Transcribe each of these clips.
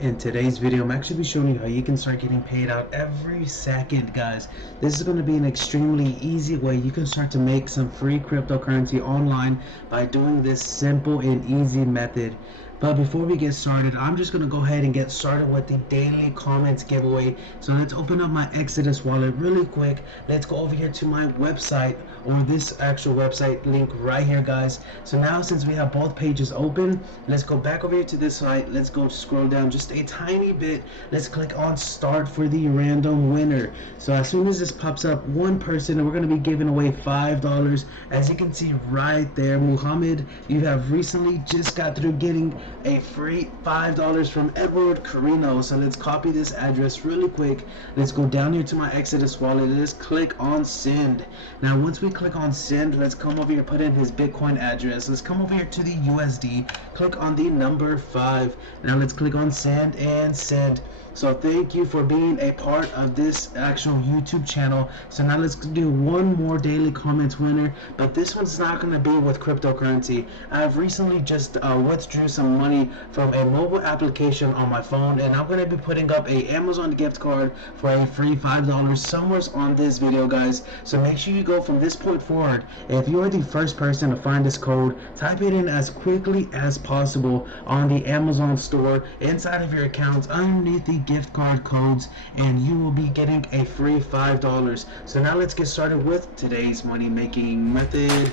In today's video, I'm actually showing you how you can start getting paid out every second, guys. This is going to be an extremely easy way you can start to make some free cryptocurrency online by doing this simple and easy method. But before we get started, I'm just going to go ahead and get started with the daily comments giveaway. So let's open up my Exodus wallet really quick. Let's go over here to my website, or this actual website link right here, guys. So now since we have both pages open, let's go back over here to this site. Let's go scroll down just a tiny bit. Let's click on start for the random winner. So as soon as this pops up, one person, and we're going to be giving away $5. As you can see right there, Muhammad, you have recently just got through getting a free $5 from Carreno. So let's copy this address really quick. Let's go down here to my Exodus wallet. Let's click on send. Now once we click on send, let's come over here, put in his Bitcoin address. Let's come over here to the USD, click on the number 5. Now let's click on send and send. So thank you for being a part of this actual YouTube channel. So now let's do one more daily comments winner, but this one's not going to be with cryptocurrency. I've recently just withdrew some money from a mobile application on my phone, and I'm going to be putting up a Amazon gift card for a free $5 somewhere on this video, guys. So make sure you go from this point forward. If you are the first person to find this code, type it in as quickly as possible on the Amazon store inside of your accounts underneath the gift card codes, and you will be getting a free $5. So now let's get started with today's money making method.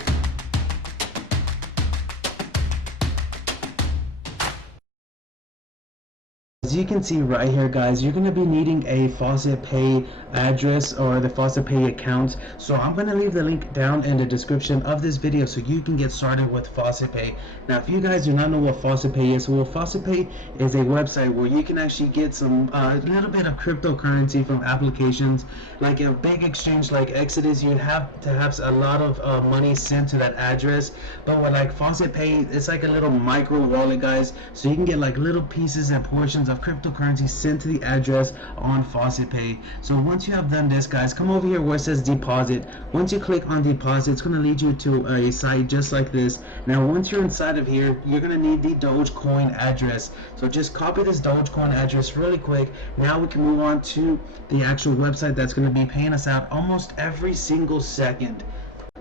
As you can see right here, guys, you're going to be needing a Faucet Pay address or the Faucet Pay account. So I'm going to leave the link down in the description of this video so you can get started with Faucet Pay. Now, if you guys do not know what Faucet Pay is, well, Faucet Pay is a website where you can actually get some little bit of cryptocurrency from applications. Like a big exchange like Exodus, you'd have to have a lot of money sent to that address. But with like Faucet Pay, it's like a little micro wallet, guys. So you can get like little pieces and portions of cryptocurrency sent to the address on Faucet Pay. So once you have done this, guys, come over here where it says deposit. Once you click on deposit, it's going to lead you to a site just like this. Now once you're inside of here, you're going to need the Dogecoin address. So just copy this Dogecoin address really quick. Now we can move on to the actual website that's going to be paying us out almost every single second.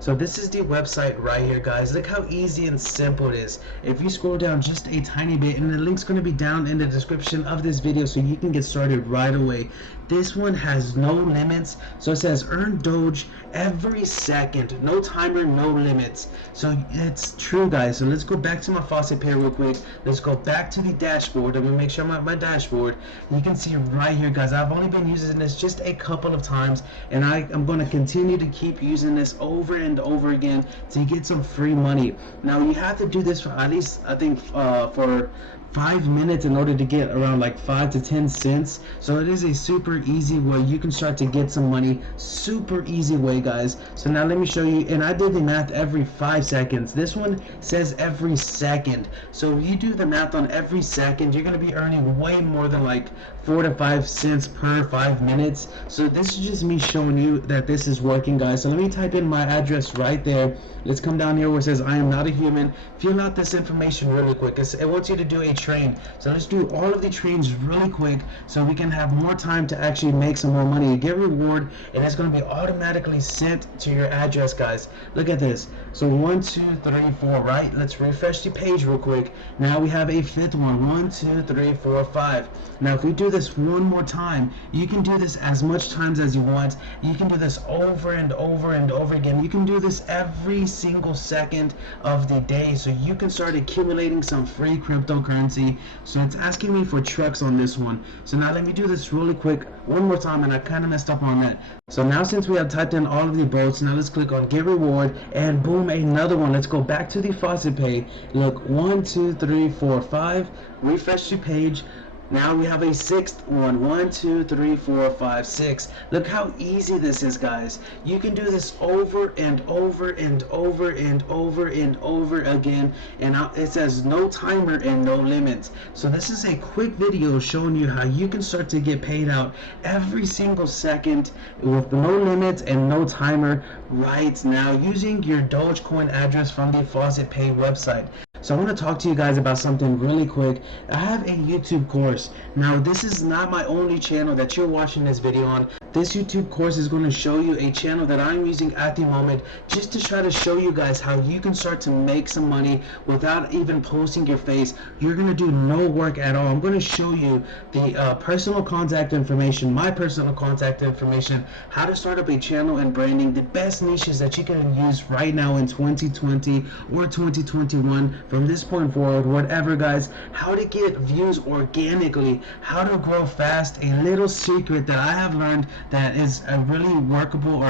So this is the website right here, guys. Look how easy and simple it is. If you scroll down just a tiny bit, and the link's going to be down in the description of this video so you can get started right away. This one has no limits. So it says earn Doge every second. No timer, no limits. So it's true, guys. So let's go back to my Faucet Pay real quick. Let's go back to the dashboard. I'm going to make sure I'm at my dashboard. You can see right here, guys, I've only been using this just a couple of times, and I'm going to continue to keep using this over and over again to get some free money. Now you have to do this for at least, I think, for 5 minutes in order to get around like 5 to 10 cents. So it is a super easy way you can start to get some money. Super easy way, guys. So now let me show you, and I did the math every 5 seconds. This one says every second. So if you do the math on every second, you're going to be earning way more than like 4 to 5 cents per 5 minutes. So this is just me showing you that this is working, guys. So let me type in my address right there. Let's come down here where it says I am not a human. Fill out this information really quick. It wants you to do a train. So let's do all of the trains really quick so we can have more time to actually make some more money. You get reward, and it's going to be automatically sent to your address, guys. Look at this. So 1, 2, 3, 4, right? Let's refresh the page real quick. Now we have a fifth one. 1, 2, 3, 4, 5. Now if we do this one more time, you can do this as much times as you want. You can do this over and over and over again. You can do this every single second of the day, so you can start accumulating some free cryptocurrency. So it's asking me for trucks on this one. So now let me do this really quick one more time, and I kind of messed up on that. So now since we have typed in all of the boats, now let's click on get reward, and boom, another one. Let's go back to the Faucet Pay. Look, 1, 2, 3, 4, 5. Refresh the page. Now we have a sixth one. 1, 2, 3, 4, 5, 6. Look how easy this is, guys. You can do this over and over and over and over and over again, and it says no timer and no limits. So this is a quick video showing you how you can start to get paid out every single second with no limits and no timer right now using your Dogecoin address from the Faucet Pay website. So I want to talk to you guys about something really quick. I have a YouTube course. Now this is not my only channel that you're watching this video on. This YouTube course is going to show you a channel that I'm using at the moment just to try to show you guys how you can start to make some money without even posting your face. You're going to do no work at all. I'm going to show you the personal contact information, my personal contact information, how to start up a channel and branding, the best niches that you can use right now in 2020 or 2021 from this point forward, whatever guys, how to get views organically, how to grow fast, a little secret that I have learned that is a really workable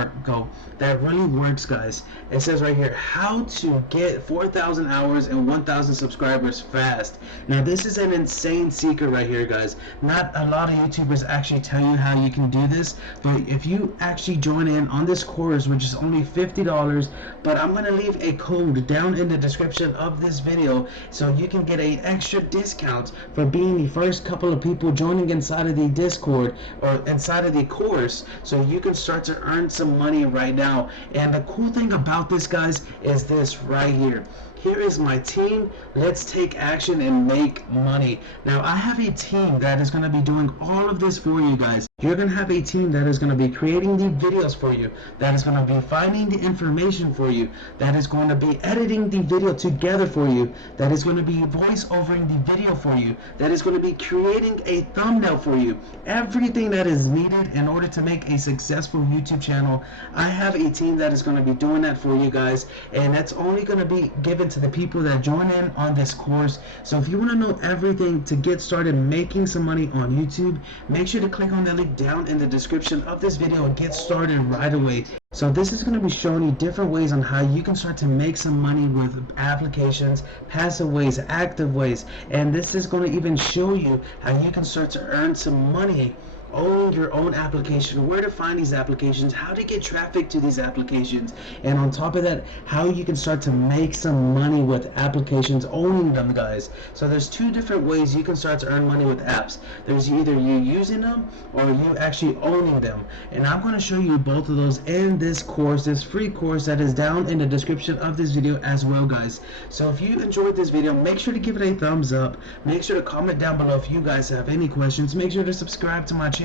that really works guys. It says right here how to get 4,000 hours and 1,000 subscribers fast. Now this is an insane secret right here guys. Not a lot of YouTubers actually tell you how you can do this, but if you actually join in on this course, which is only $50, but I'm going to leave a code down in the description of this video so you can get an extra discount for being the first couple of people joining inside of the Discord or inside of the course, so you can start to earn some money right now. And the cool thing about this guys is this right here. Here is my team. Let's take action and make money. Now I have a team that is going to be doing all of this for you guys. You're going to have a team that is going to be creating the videos for you, that is going to be finding the information for you, that is going to be editing the video together for you, that is going to be voice-overing the video for you, that is going to be creating a thumbnail for you. Everything that is needed in order to make a successful YouTube channel, I have a team that is going to be doing that for you guys, and that's only going to be given to the people that join in on this course. So if you want to know everything to get started making some money on YouTube, make sure to click on that link down in the description of this video and get started right away. So this is going to be showing you different ways on how you can start to make some money with applications, passive ways, active ways, and this is going to even show you how you can start to earn some money owning your own application, where to find these applications, how to get traffic to these applications, and on top of that, how you can start to make some money with applications, owning them guys. So there's two different ways you can start to earn money with apps. There's either you using them or you actually owning them, and I'm going to show you both of those in this course, this free course that is down in the description of this video as well guys. So if you enjoyed this video, make sure to give it a thumbs up, make sure to comment down below if you guys have any questions, make sure to subscribe to my channel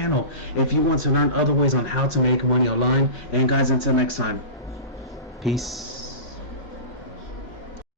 if you want to learn other ways on how to make money online. And guys, until next time, peace.